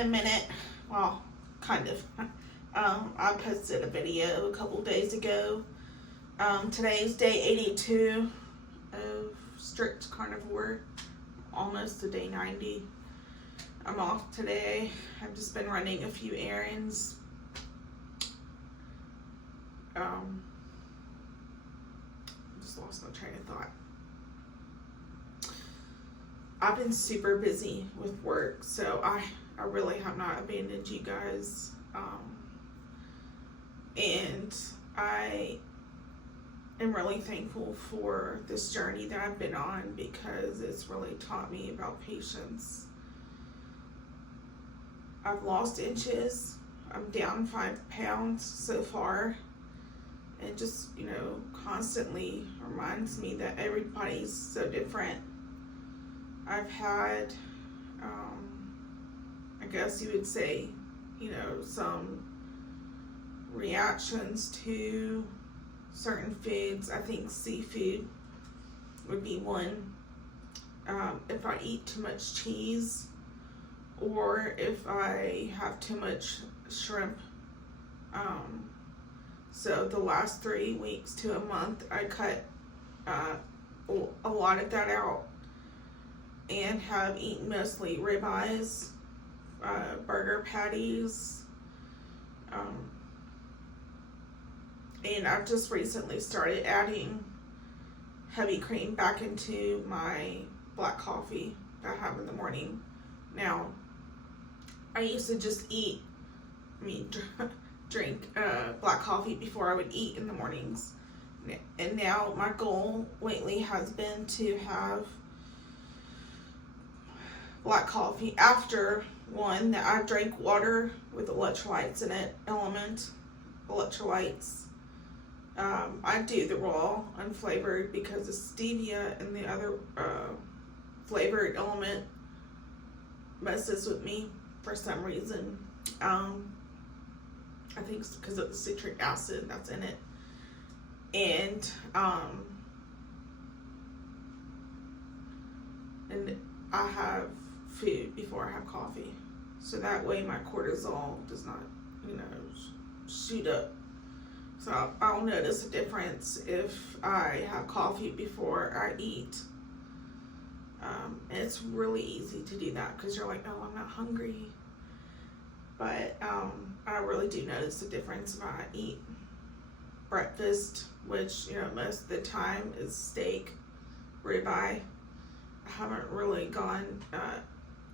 a minute. Well, kind of. I posted a video a couple days ago. Today's day 82 of strict carnivore. Almost to day 90. I'm off today. I've just been running a few errands. Just lost my train of thought. I've been super busy with work, so I really have not abandoned you guys. And I am really thankful for this journey that I've been on because it's really taught me about patience. I've lost inches. I'm down 5 pounds so far. It just, constantly reminds me that everybody's so different. I've had, I guess you would say, some reactions to certain foods. I think seafood would be one. If I eat too much cheese or if I have too much shrimp. So the last 3 weeks to a month, I cut a lot of that out and have eaten mostly ribeyes, burger patties, and I've just recently started adding heavy cream back into my black coffee that I have in the morning. Now, I used to just drink black coffee before I would eat in the mornings. And now my goal lately has been to have black coffee after one that I drank water with electrolytes in it, Element electrolytes. I do the raw unflavored because the stevia and the other flavored Element messes with me for some reason. I think it's because of the citric acid that's in it. And I have food before I have coffee. So that way my cortisol does not, shoot up. So I'll notice a difference if I have coffee before I eat. And it's really easy to do that because you're like, oh, I'm not hungry. But I really do notice a difference when I eat breakfast, which, most of the time is steak, ribeye. I haven't really gone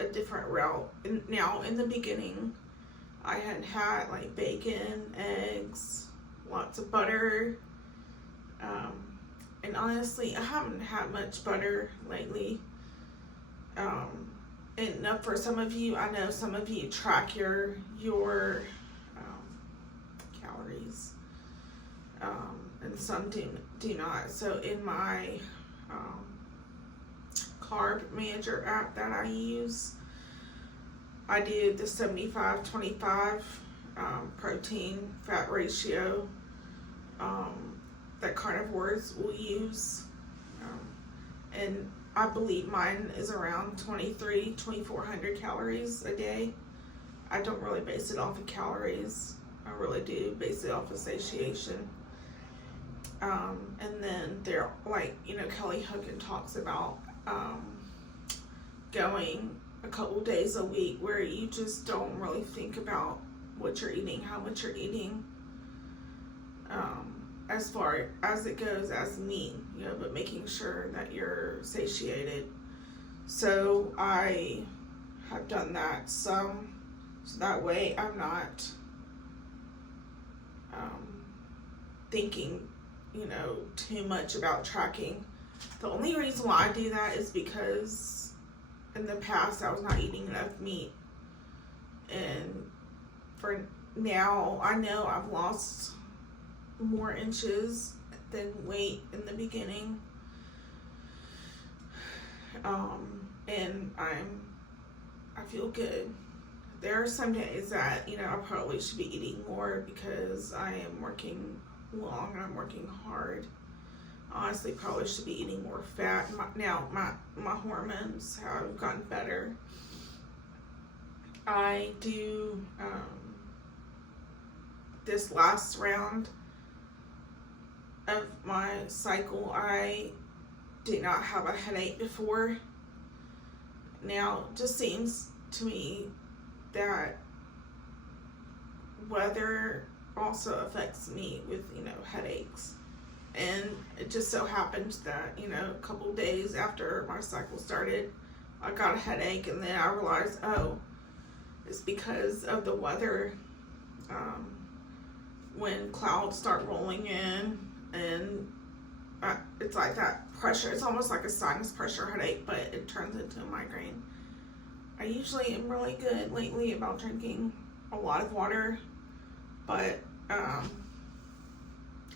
a different route. Now, in the beginning, I had like bacon, eggs, lots of butter. And honestly, I haven't had much butter lately. And for some of you, I know some of you track your calories, and some do not. So in my carb manager app that I use, I did the 75-25 protein fat ratio that carnivores will use, and I believe mine is around 2,400 calories a day. I don't really base it off of calories. I really do base it off of satiation. And then they're like, Kelly Hogan talks about going a couple days a week where you just don't really think about what you're eating, how much you're eating, as far as it goes as meat, but making sure that you're satiated. So I have done that some, so that way I'm not thinking, too much about tracking. The only reason why I do that is because in the past I was not eating enough meat, and for now I know I've lost more inches than weight in the beginning, and I feel good. There are some days that I probably should be eating more because I am working long and I'm working hard. Honestly, probably should be eating more fat. My hormones have gotten better, I do, this last round of my cycle, I did not have a headache before. Now, it just seems to me that weather also affects me with, headaches. And it just so happened that, a couple days after my cycle started, I got a headache, and then I realized, oh, it's because of the weather. When clouds start rolling in, and it's like that pressure. It's almost like a sinus pressure headache, but it turns into a migraine. I usually am really good lately about drinking a lot of water, but I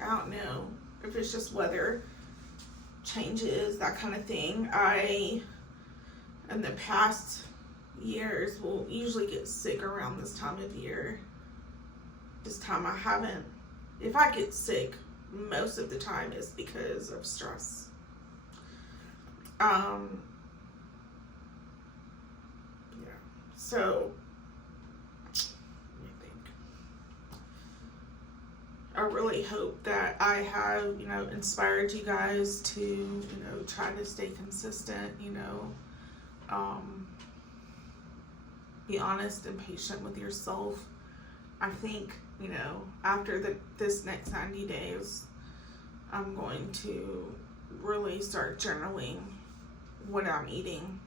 don't know if it's just weather changes, that kind of thing. I, in the past years, will usually get sick around this time of year. This time I haven't. If I get sick, most of the time is because of stress. Yeah. So, let me think. I really hope that I have, inspired you guys to, try to stay consistent, be honest and patient with yourself. I think, after this next 90 days, I'm going to really start journaling what I'm eating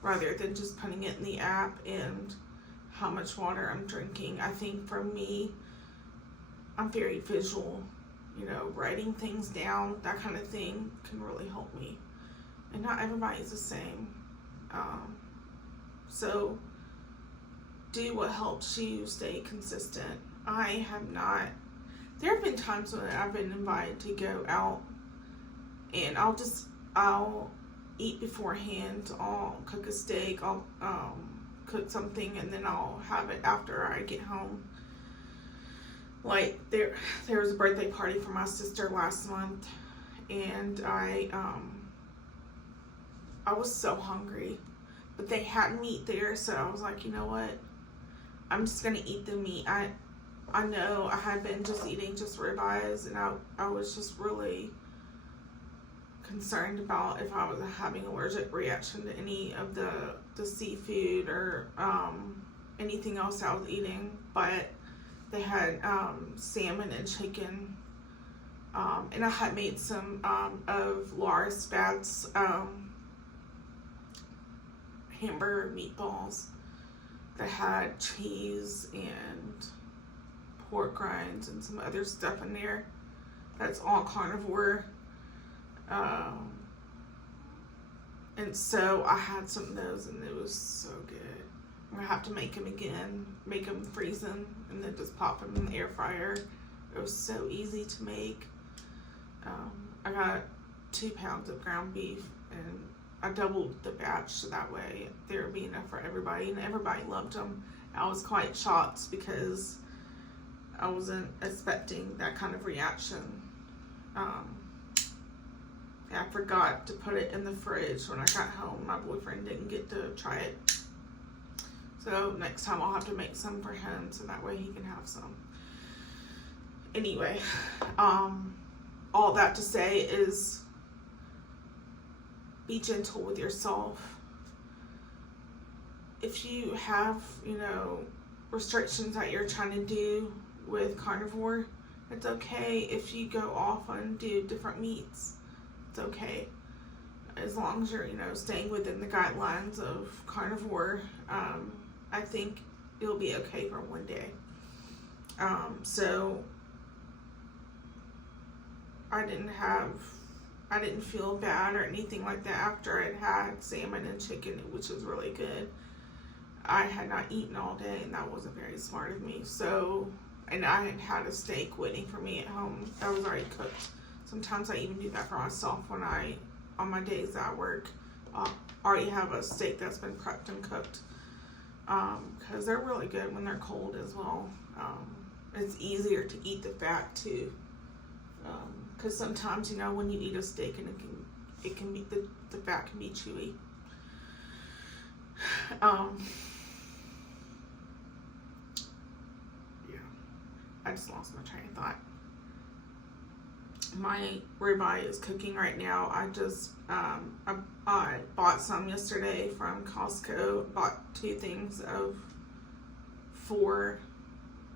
rather than just putting it in the app and how much water I'm drinking. I think for me, I'm very visual, writing things down, that kind of thing can really help me. And not everybody's the same. So do what helps you stay consistent. I have not. There have been times when I've been invited to go out, and I'll eat beforehand. I'll cook a steak. I'll cook something, and then I'll have it after I get home. Like there was a birthday party for my sister last month, and I was so hungry, but they had meat there, so I was like, you know what? I'm just gonna eat the meat. I know I had been just eating just ribeyes, and I was just really concerned about if I was having allergic reaction to any of the seafood or anything else I was eating. But they had salmon and chicken, and I had made some of Laura Spat's hamburger meatballs that had cheese and pork rinds and some other stuff in there that's all carnivore. And so I had some of those, and it was so good. I'm gonna have to make them again, make them freeze them, and then just pop them in the air fryer. It was so easy to make. I got 2 pounds of ground beef, and I doubled the batch so that way there would be enough for everybody, and everybody loved them. I was quite shocked because I wasn't expecting that kind of reaction. I forgot to put it in the fridge when I got home. My boyfriend didn't get to try it. So next time I'll have to make some for him so that way he can have some. Anyway, all that to say is be gentle with yourself. If you have, restrictions that you're trying to do with carnivore, it's okay if you go off and do different meats. It's okay. As long as you're, staying within the guidelines of carnivore, I think it'll be okay for one day. So I didn't feel bad or anything like that after I'd had salmon and chicken, which was really good. I had not eaten all day, and that wasn't very smart of me. So, and I had had a steak waiting for me at home that was already cooked. Sometimes I even do that for myself when on my days that I work, already have a steak that's been prepped and cooked. Because they're really good when they're cold as well. It's easier to eat the fat too. Because sometimes, when you eat a steak and it can be, the fat can be chewy. just lost my train of thought. My ribeye is cooking right now. I just, I bought some yesterday from Costco. Bought 2 things of 4,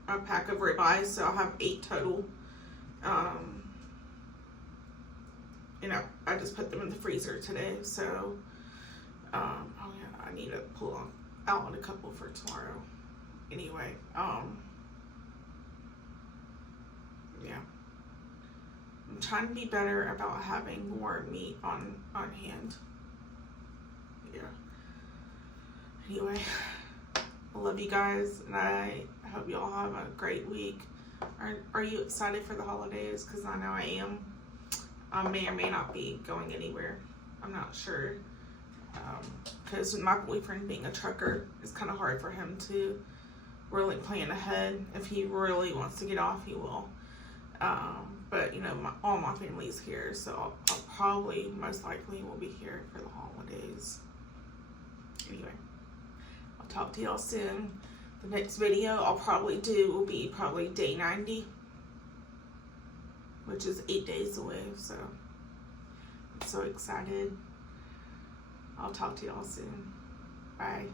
a pack of ribeyes, so I'll have 8 total. You know, I just put them in the freezer today, so, oh yeah, I need to pull out a couple for tomorrow. Anyway, yeah. I'm trying to be better about having more meat on hand. Yeah. Anyway, I love you guys, and I hope you all have a great week. Are you excited for the holidays? Because I know I am. I may or may not be going anywhere. I'm not sure. Because with my boyfriend being a trucker, it's kind of hard for him to really plan ahead. If he really wants to get off, he will. But you know, all my family's here, so I'll probably, most likely, will be here for the holidays. Anyway, I'll talk to y'all soon. The next video I'll probably do will be probably day 90, which is 8 days away. So I'm so excited. I'll talk to y'all soon. Bye.